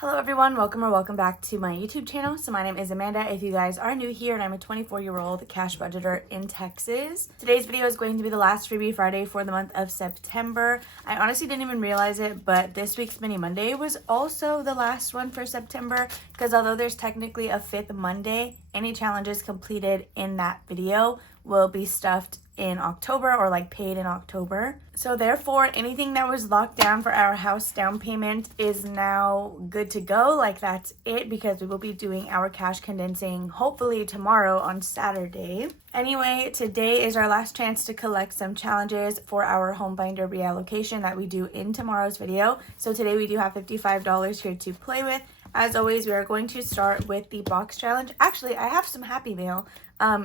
Hello everyone, welcome or welcome back to my YouTube channel. So my name is Amanda if you guys are new here, and I'm a 24-year-old cash budgeter in Texas. Today's video is going to be the last freebie Friday for the month of September. I honestly didn't even realize it, but this week's mini Monday was also the last one for September, because although there's technically a 5th Monday, any challenges completed in that video will be stuffed in October or like paid in October. So therefore, anything that was locked down for our house down payment is now good to go. Like that's it, because we will be doing our cash condensing hopefully tomorrow on Saturday. Anyway, today is our last chance to collect some challenges for our home binder reallocation that we do in tomorrow's video. So today we do have $55 here to play with. As always, we are going to start with the box challenge. Actually, I have some Happy Mail.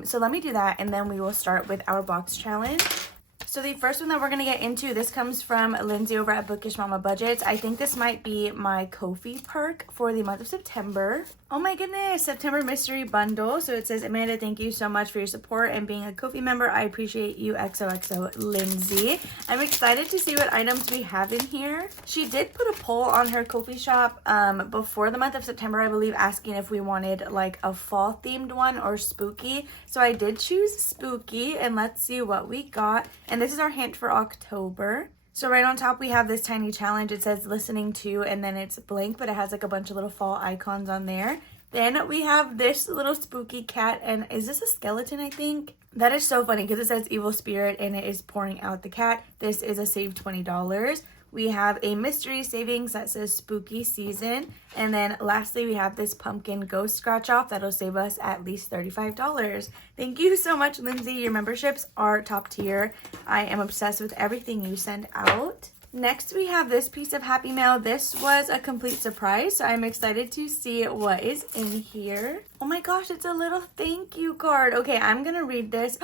So let me do that, and then we will start with our box challenge. So the first one that we're going to get into, this comes from Lindsay over at Bookish Mama Budgets. I think this might be my Ko-fi perk for the month of September. Oh my goodness, September mystery bundle. So it says, Amanda, thank you so much for your support and being a Ko-fi member. I appreciate you, XOXO Lindsay. I'm excited to see what items we have in here. She did put a poll on her Ko-fi shop before the month of September, I believe, asking if we wanted like a fall themed one or spooky. So I did choose spooky, and let's see what we got. And this is our hint for October. So right on top we have this tiny challenge. It says listening to, and then it's blank, but it has like a bunch of little fall icons on there. Then we have this little spooky cat, and is this a skeleton, I think? That is so funny because it says evil spirit and it is pouring out the cat. This is a save $20. We have a mystery savings that says spooky season. And then lastly, we have this pumpkin ghost scratch off that'll save us at least $35. Thank you so much, Lindsay. Your memberships are top tier. I am obsessed with everything you send out. Next, we have this piece of Happy Mail. This was a complete surprise, so I'm excited to see what is in here. Oh my gosh, it's a little thank you card. Okay, I'm gonna read this.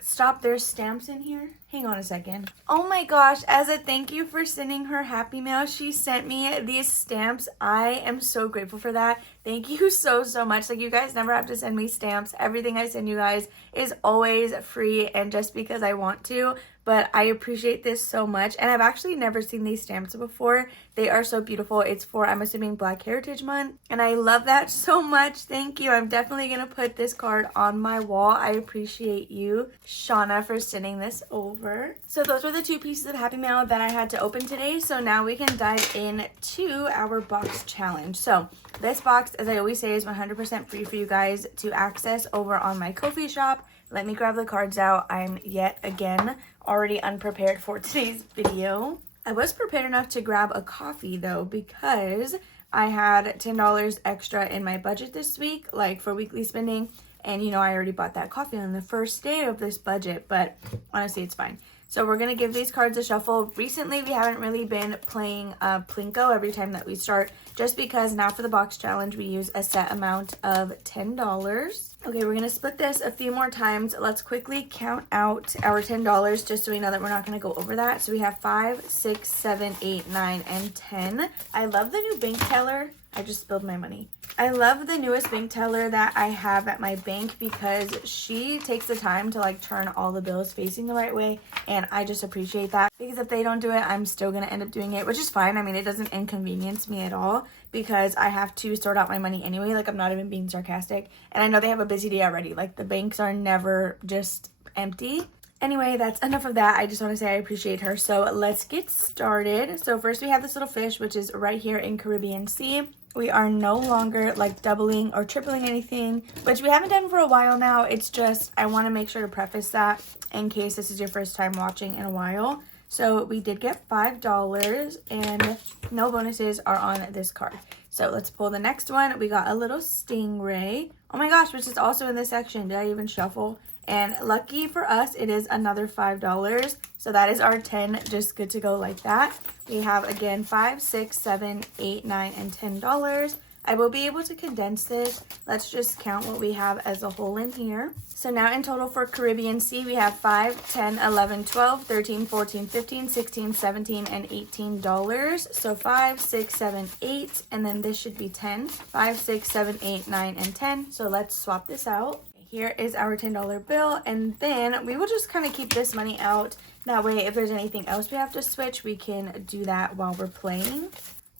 Stop, there's stamps in here. Hang on a second. Oh my gosh, as a thank you for sending her Happy Mail, she sent me these stamps. I am so grateful for that. Thank you so much. Like, you guys never have to send me stamps. Everything I send you guys is always free and just because I want to. But I appreciate this so much. And I've actually never seen these stamps before. They are so beautiful. It's for, I'm assuming, Black Heritage Month. And I love that so much. Thank you. I'm definitely going to put this card on my wall. I appreciate you, Shauna, for sending this over. So those were the two pieces of Happy Mail that I had to open today. So now we can dive into our box challenge. So this box, as I always say, is 100% free for you guys to access over on my Ko-fi shop. Let me grab the cards out. I'm yet again already unprepared for today's video. I was prepared enough to grab a coffee though, because I had $10 extra in my budget this week, like for weekly spending. And you know, I already bought that coffee on the first day of this budget, but honestly, it's fine. So we're going to give these cards a shuffle. Recently, we haven't really been playing Plinko every time that we start, just because now for the box challenge, we use a set amount of $10. Okay, we're going to split this a few more times. Let's quickly count out our $10 just so we know that we're not going to go over that. So we have 5, 6, 7, 8, 9, and 10. I love the new bank teller. I just spilled my money. I love the newest bank teller that I have at my bank because she takes the time to like turn all the bills facing the right way, and I just appreciate that, because if they don't do it, I'm still gonna end up doing it, which is fine. I mean, it doesn't inconvenience me at all because I have to sort out my money anyway. Like, I'm not even being sarcastic, and I know they have a busy day already. Like, the banks are never just empty. Anyway, that's enough of that. I just want to say I appreciate her. So let's get started. So first we have this little fish, which is right here in Caribbean Sea. We are no longer like doubling or tripling anything, which we haven't done for a while now. It's just, I want to make sure to preface that in case this is your first time watching in a while. So we did get $5 and no bonuses are on this card. So let's pull the next one. We got a little stingray. Oh my gosh, which is also in this section. Did I even shuffle? And lucky for us, it is another $5. So that is our 10, just good to go like that. We have, again, 5, 6, 7, 8, 9, and $10. I will be able to condense this. Let's just count what we have as a whole in here. So now in total for Caribbean Sea, we have 5, 10, 11, 12, 13, 14, 15, 16, 17, and $18. So 5, 6, 7, 8, and then this should be 10. 5, 6, 7, 8, 9, and 10. So let's swap this out. Here is our $10 bill, and then we will just kind of keep this money out. That way, if there's anything else we have to switch, we can do that while we're playing.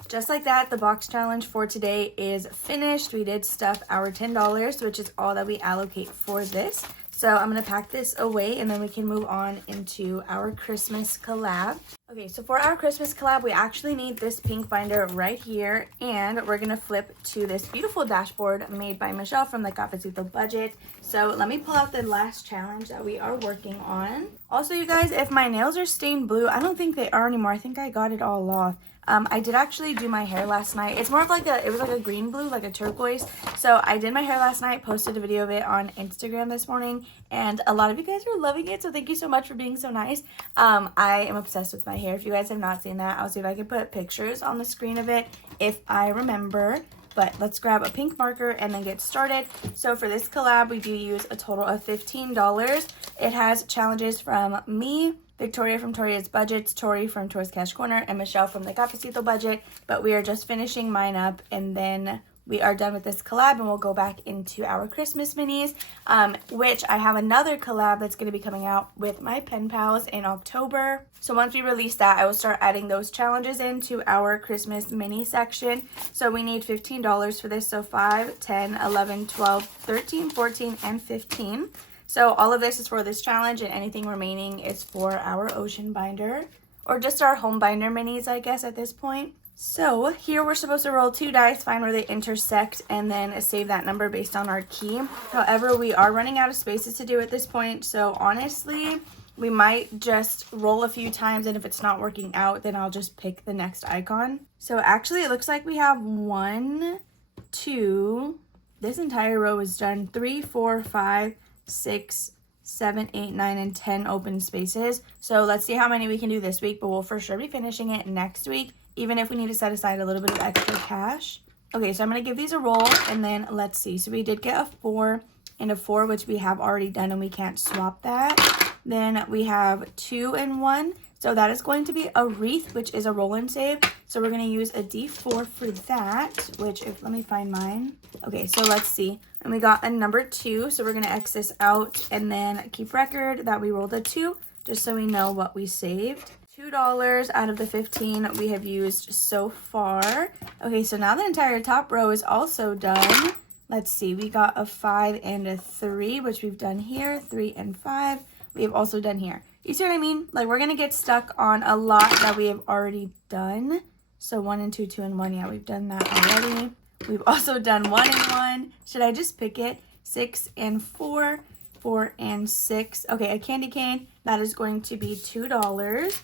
Just like that, the box challenge for today is finished. We did stuff our $10, which is all that we allocate for this. So I'm going to pack this away and then we can move on into our Christmas collab. Okay, so for our Christmas collab, we actually need this pink binder right here, and we're going to flip to this beautiful dashboard made by Michelle from the Cafecito Budget. So let me pull out the last challenge that we are working on. Also, you guys, if my nails are stained blue, I don't think they are anymore. I think I got it all off. I did actually do my hair last night. It's more of like it was like a green blue, like a turquoise. So I did my hair last night, posted a video of it on Instagram this morning, and a lot of you guys are loving it. So thank you so much for being so nice. I am obsessed with my hair. If you guys have not seen that, I'll see if I can put pictures on the screen of it if I remember. But let's grab a pink marker and then get started. So for this collab, we do use a total of $15. It has challenges from me, Victoria from Toria's Budgets, Tori from Tori's Cash Corner, and Michelle from the Cafecito Budget. But we are just finishing mine up, and then we are done with this collab, and we'll go back into our Christmas minis, which I have another collab that's going to be coming out with my pen pals in October. So once we release that, I will start adding those challenges into our Christmas mini section. So we need $15 for this. So 5, 10, 11, 12, 13, 14, and 15. So all of this is for this challenge, and anything remaining is for our ocean binder, or just our home binder minis, I guess, at this point. So here we're supposed to roll 2 dice, find where they intersect, and then save that number based on our key. However, we are running out of spaces to do at this point, so honestly, we might just roll a few times, and if it's not working out, then I'll just pick the next icon. So actually, it looks like we have 1, 2, this entire row is done, 3, 4, 5, 6, 7, 8, 9, and 10 open spaces. So let's see how many we can do this week, but we'll for sure be finishing it next week, even if we need to set aside a little bit of extra cash. Okay, so I'm going to give these a roll, and then let's see. So we did get a 4 and a 4, which we have already done, and we can't swap that. Then we have 2 and 1. So that is going to be a wreath, which is a roll and save. So we're going to use a D4 for that, let me find mine. Okay, so let's see. And we got a number 2. So we're going to X this out and then keep record that we rolled a 2, just so we know what we saved. $2 out of the 15 we have used so far. Okay, so now the entire top row is also done. Let's see. We got a 5 and a 3, which we've done here. 3 and 5. We have also done here. You see what I mean? Like, we're going to get stuck on a lot that we have already done. So 1 and 2, 2 and 1. Yeah, we've done that already. We've also done 1 and 1. Should I just pick it? 6 and 4. 4 and 6. Okay, a candy cane. That is going to be $2.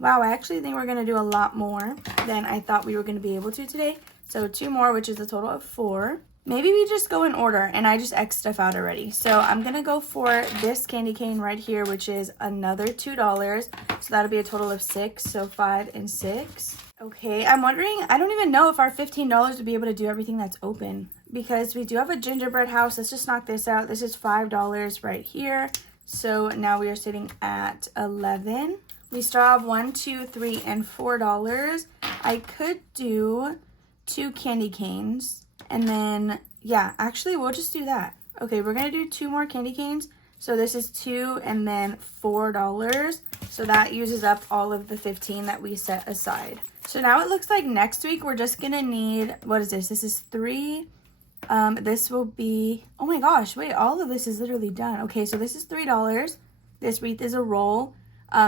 Wow, I actually think we're going to do a lot more than I thought we were going to be able to today. So 2 more, which is a total of 4. Maybe we just go in order, and I just X stuff out already. So I'm going to go for this candy cane right here, which is another $2. So that'll be a total of 6. So 5 and 6. Okay, I'm wondering, I don't even know if our $15 would be able to do everything that's open, because we do have a gingerbread house. Let's just knock this out. This is $5 right here. So now we are sitting at 11. We still have 1, 2, 3, and $4. I could do 2 candy canes. And then, yeah, actually, we'll just do that. Okay, we're going to do 2 more candy canes. So this is 2 and then $4. So that uses up all of the 15 that we set aside. So now it looks like next week we're just going to need, what is this? This is 3. This will be, oh my gosh, wait, all of this is literally done. Okay, so this is $3. This wreath is a roll.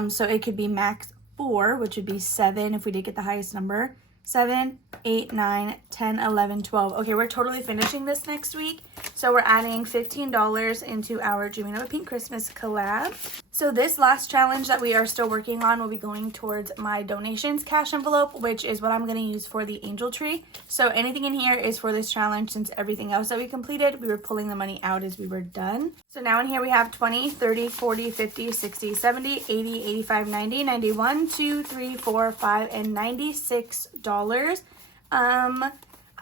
So it could be max 4, which would be 7 if we did get the highest number. 7, 8, 9, 10, 11, 12. Okay, we're totally finishing this next week. So we're adding $15 into our Dreaming of a Pink Christmas collab. So this last challenge that we are still working on will be going towards my donations cash envelope, which is what I'm going to use for the angel tree. So anything in here is for this challenge, since everything else that we completed, we were pulling the money out as we were done. So now in here we have 20, 30, 40, 50, 60, 70, 80, 85, 90, 91, 2, 3, 4, 5, and $96.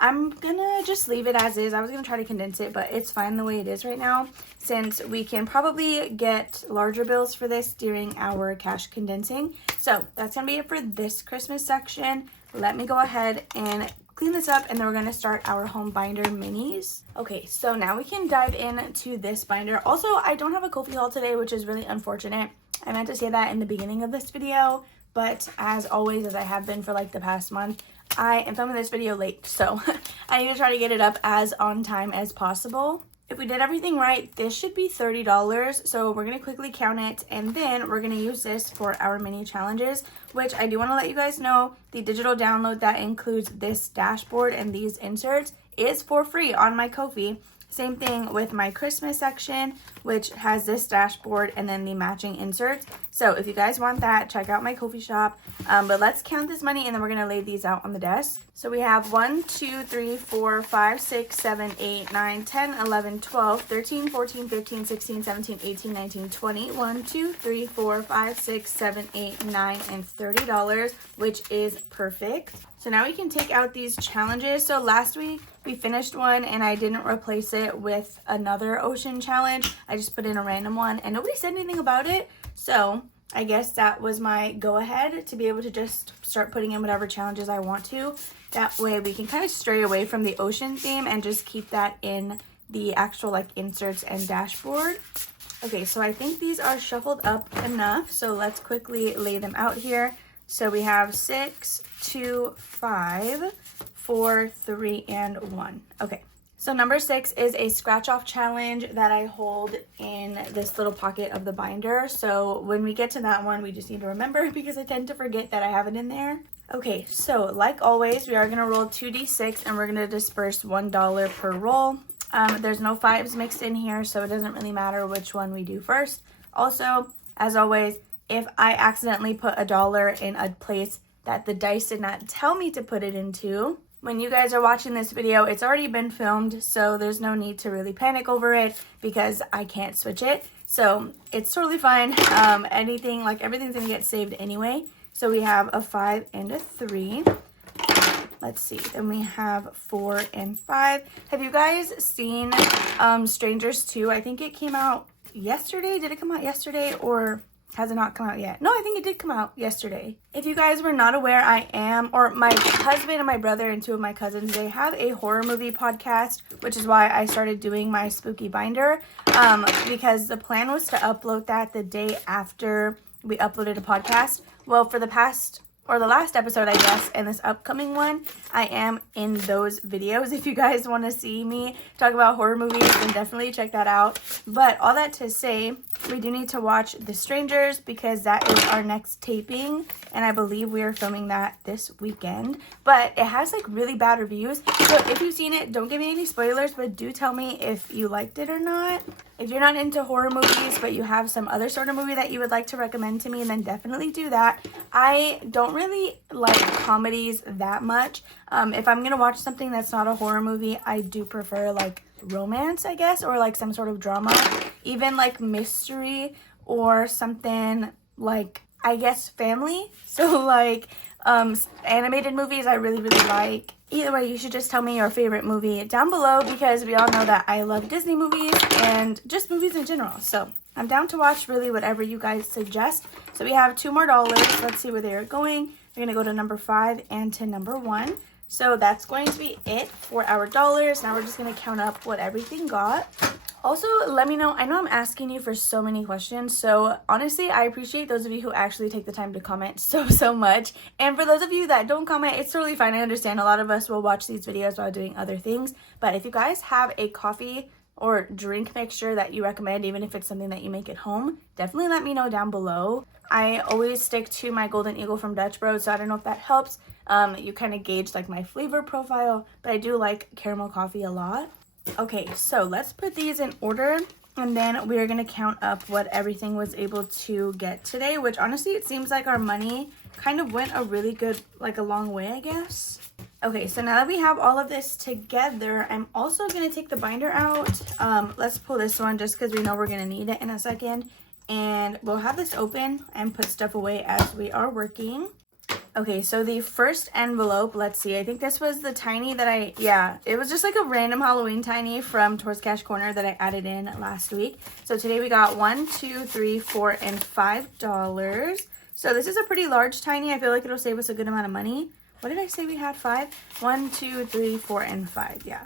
I'm gonna just leave it as is. I was gonna try to condense it, but it's fine the way it is right now, since we can probably get larger bills for this during our cash condensing. So that's gonna be it for this Christmas section. Let me go ahead and clean this up, and then we're gonna start our home binder minis. Okay, so now we can dive into this binder. Also, I don't have a Ko-fi haul today, which is really unfortunate. I meant to say that in the beginning of this video, But as always, as I have been for like the past month, I am filming this video late, so I need to try to get it up as on time as possible. If we did everything right, this should be $30. So we're going to quickly count it, and then we're going to use this for our mini challenges, which I do want to let you guys know the digital download that includes this dashboard and these inserts is for free on my Ko-fi. Same thing with my Christmas section, which has this dashboard and then the matching inserts. So if you guys want that, check out my Ko-fi shop. But let's count this money, and then we're going to lay these out on the desk. So we have 1, 2, 3, 4, 5, 6, 7, 8, 9, 10, 11, 12, 13, 14, 15, 16, 17, 18, 19, 20. 1, 2, 3, 4, 5, 6, 7, 8, 9, and $30, which is perfect. So now we can take out these challenges. So last week we finished one and I didn't replace it with another ocean challenge. I just put in a random one and nobody said anything about it. So I guess that was my go ahead to be able to just start putting in whatever challenges I want to. That way we can kind of stray away from the ocean theme and just keep that in the actual like inserts and dashboard. Okay, so I think these are shuffled up enough. So let's quickly lay them out here. So we have 6, 2, 5, 4, 3, and 1. Okay, so number 6 is a scratch off challenge that I hold in this little pocket of the binder. So when we get to that one, we just need to remember because I tend to forget that I have it in there. Okay, so like always, we are going to roll 2d6 and we're going to disperse $1 per roll. There's no 5s mixed in here, so it doesn't really matter which one we do first. Also, as always, if I accidentally put $1 in a place that the dice did not tell me to put it into, when you guys are watching this video, it's already been filmed, so there's no need to really panic over it because I can't switch it. So it's totally fine. Everything's gonna get saved anyway. So we have a 5 and a 3. Let's see, then we have 4 and 5. Have you guys seen Strangers 2? I think it came out yesterday. Did it come out yesterday or has it not come out yet? No, I think it did come out yesterday. If you guys were not aware, my husband and my brother and 2 of my cousins, they have a horror movie podcast, which is why I started doing my spooky binder, because the plan was to upload that the day after we uploaded a podcast. Well, for the last episode, I guess, and this upcoming one, I am in those videos. If you guys want to see me talk about horror movies, then definitely check that out. But all that to say, we do need to watch The Strangers because that is our next taping, and I believe we are filming that this weekend. But it has like really bad reviews, so if you've seen it, don't give me any spoilers, but do tell me if you liked it or not. If you're not into horror movies, but you have some other sort of movie that you would like to recommend to me, then definitely do that. I don't really like comedies that much. If I'm going to watch something that's not a horror movie, I do prefer like romance, I guess, or like some sort of drama, even like mystery or something like, I guess, family. So like animated movies I really, really like. Either way, you should just tell me your favorite movie down below because we all know that I love Disney movies and just movies in general. So I'm down to watch really whatever you guys suggest. So we have $2 more. Let's see where they are going. They're going to go to number 5 and to number 1. So that's going to be it for our dollars. Now we're just going to count up what everything got. Also, let me know. I know I'm asking you for so many questions. So honestly, I appreciate those of you who actually take the time to comment so much. And for those of you that don't comment, it's totally fine. I understand a lot of us will watch these videos while doing other things. But if you guys have a coffee or drink mixture that you recommend, even if it's something that you make at home, definitely let me know down below. I always stick to my Golden Eagle from Dutch Bros, so I don't know if that helps. You kind of gauge like my flavor profile, but I do like caramel coffee a lot. Okay, so let's put these in order, and then we're going to count up what everything was able to get today, which honestly, it seems like our money kind of went a really good, like a long way, I guess. Okay, so now that we have all of this together, I'm also going to take the binder out. Let's pull this one just because we know we're going to need it in a second. And we'll have this open and put stuff away as we are working. Okay, so the first envelope, let's see. I think this was the tiny that it was just like a random Halloween tiny from Towards Cash Corner that I added in last week. So today we got $1, $2, $3, $4, and $5. So this is a pretty large tiny. I feel like it'll save us a good amount of money. What did I say we had? 5? 1, 2, 3, 4, and 5. Yeah.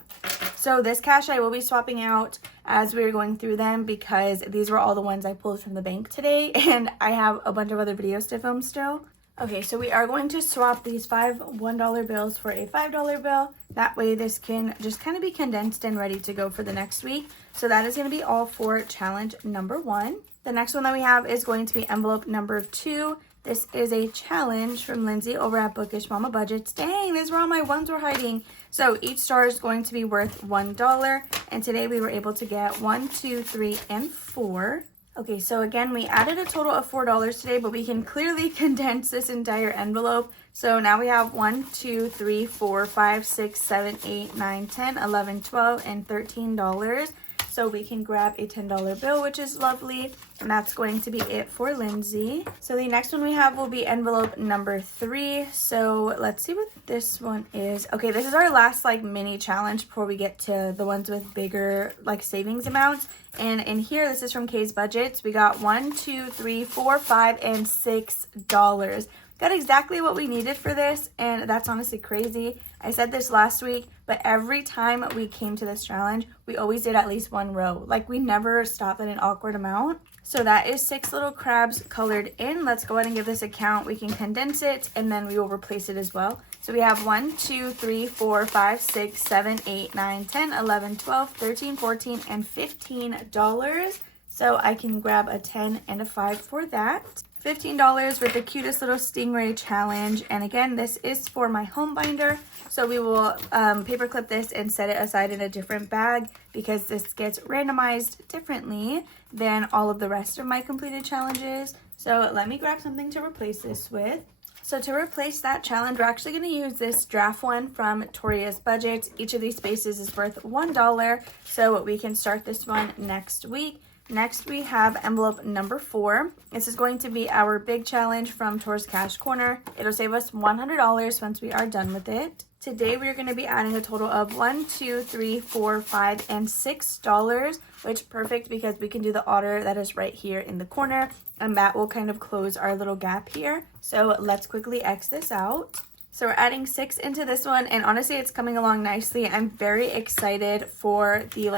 So this cash I will be swapping out as we're going through them because these were all the ones I pulled from the bank today, and I have a bunch of other videos to film still. Okay, so we are going to swap these 5 $1 bills for a $5 bill. That way this can just kind of be condensed and ready to go for the next week. So that is going to be all for challenge number 1. The next one that we have is going to be envelope number 2. This is a challenge from Lindsay over at Bookish Mama Budgets. Dang, this is where all my ones were hiding. So each star is going to be worth $1. And today we were able to get 1, 2, 3, and 4. Okay, so again, we added a total of $4 today, but we can clearly condense this entire envelope. So now we have 1, 2, 3, 4, 5, 6, 7, 8, 9, 10, 11, 12, and $13. So we can grab a $10 bill, which is lovely. And that's going to be it for Lindsay. So the next one we have will be envelope number 3. So let's see what this one is. Okay, this is our last like mini challenge before we get to the ones with bigger like savings amounts. And in here, this is from Kay's Budgets. We got 1, 2, 3, 4, 5, and $6. Got exactly what we needed for this, and that's honestly crazy. I said this last week, but every time we came to this challenge, we always did at least 1 row. Like, we never stopped at an awkward amount. So that is 6 little crabs colored in. Let's go ahead and give this a count. We can condense it, and then we will replace it as well. So we have 1, 2, 3, 4, 5, 6, 7, 8, 9, 10, 11, 12, 13, 14, and $15. So I can grab a 10 and a 5 for that. $15 with the cutest little stingray challenge. And again, this is for my home binder. So we will paper clip this and set it aside in a different bag because this gets randomized differently than all of the rest of my completed challenges. So let me grab something to replace this with. So to replace that challenge, we're actually going to use this draft one from Toria's Budgets. Each of these spaces is worth $1. So we can start this one next week. Next, we have envelope number 4. This is going to be our big challenge from Tor's Cash Corner. It'll save us $100 once we are done with it. Today, we're going to be adding a total of 1, 2, 3, 4, 5, and $6, which is perfect because we can do the order that is right here in the corner, and that will kind of close our little gap here. So let's quickly X this out. So we're adding 6 into this one, and honestly, it's coming along nicely. I'm very excited for the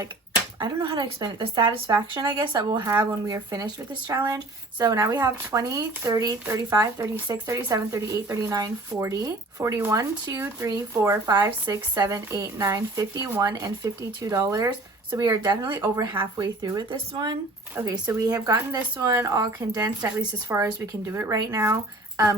I don't know how to explain it. The satisfaction, I guess, that we'll have when we are finished with this challenge. So now we have 20, 30, 35, 36, 37, 38, 39, 40, 41, 2, 3, 4, 5, 6, 7, 8, 9, 51, and $52. So we are definitely over halfway through with this one. Okay, so we have gotten this one all condensed, at least as far as we can do it right now.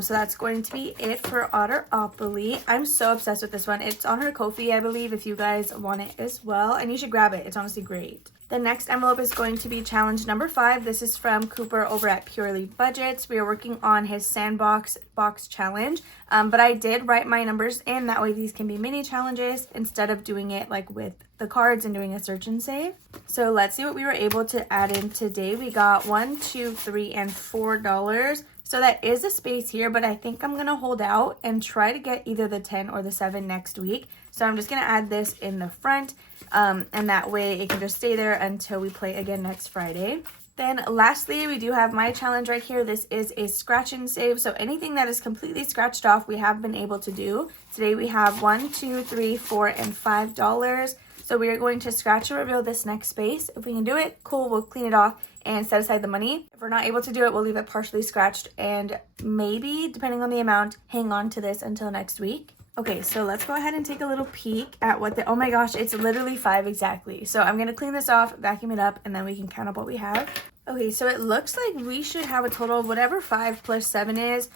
So that's going to be it for Otteropoly. I'm so obsessed with this one. It's on her Ko-fi, I believe, if you guys want it as well. And you should grab it. It's honestly great. The next envelope is going to be challenge number 5. This is from Cooper over at Purely Budgets. We are working on his sandbox box challenge. But I did write my numbers in. That way these can be mini challenges instead of doing it like with the cards and doing a search and save. So let's see what we were able to add in today. We got 1, 2, 3, and $4. So that is a space here, but I think I'm going to hold out and try to get either the 10 or the 7 next week. So I'm just going to add this in the front, and that way it can just stay there until we play again next Friday. Then lastly, we do have my challenge right here. This is a scratch and save. So anything that is completely scratched off, we have been able to do. Today we have 1, 2, 3, 4, and $5. So we are going to scratch and reveal this next space. If we can do it, cool, we'll clean it off and set aside the money. If we're not able to do it, we'll leave it partially scratched and maybe, depending on the amount, hang on to this until next week. Okay, so let's go ahead and take a little peek at what oh my gosh, it's literally 5 exactly. So I'm gonna clean this off, vacuum it up, and then we can count up what we have. Okay, so it looks like we should have a total of whatever 5 plus 7 is,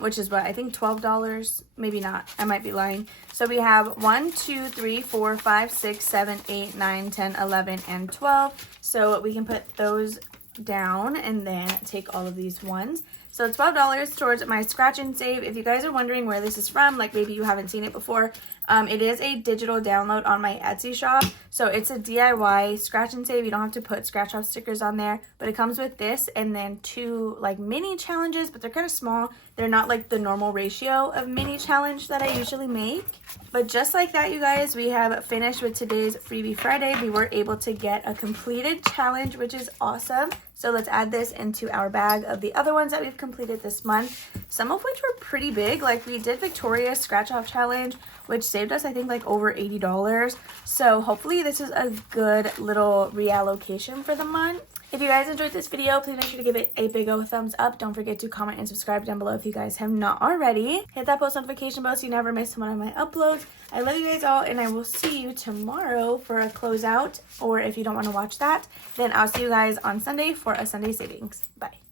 which is what, I think $12, maybe not, I might be lying. So we have 1, 2, 3, 4, 5, 6, 7, 8, 9, 10, 11, and 12. So we can put those down and then take all of these ones. So $12 towards my scratch and save. If you guys are wondering where this is from, like maybe you haven't seen it before, it is a digital download on my Etsy shop. So it's a DIY scratch and save. You don't have to put scratch off stickers on there, but it comes with this and then 2 like mini challenges, but they're kind of small. They're not like the normal ratio of mini challenge that I usually make. But just like that, you guys, we have finished with today's Freebie Friday. We were able to get a completed challenge, which is awesome. So let's add this into our bag of the other ones that we've completed this month, some of which were pretty big. Like we did Victoria's scratch off challenge, which saved us, I think, like over $80. So hopefully this is a good little reallocation for the month. If you guys enjoyed this video, please make sure to give it a big old thumbs up. Don't forget to comment and subscribe down below if you guys have not already. Hit that post notification bell so you never miss one of my uploads. I love you guys all, and I will see you tomorrow for a closeout. Or if you don't want to watch that, then I'll see you guys on Sunday for a Sunday savings. Bye.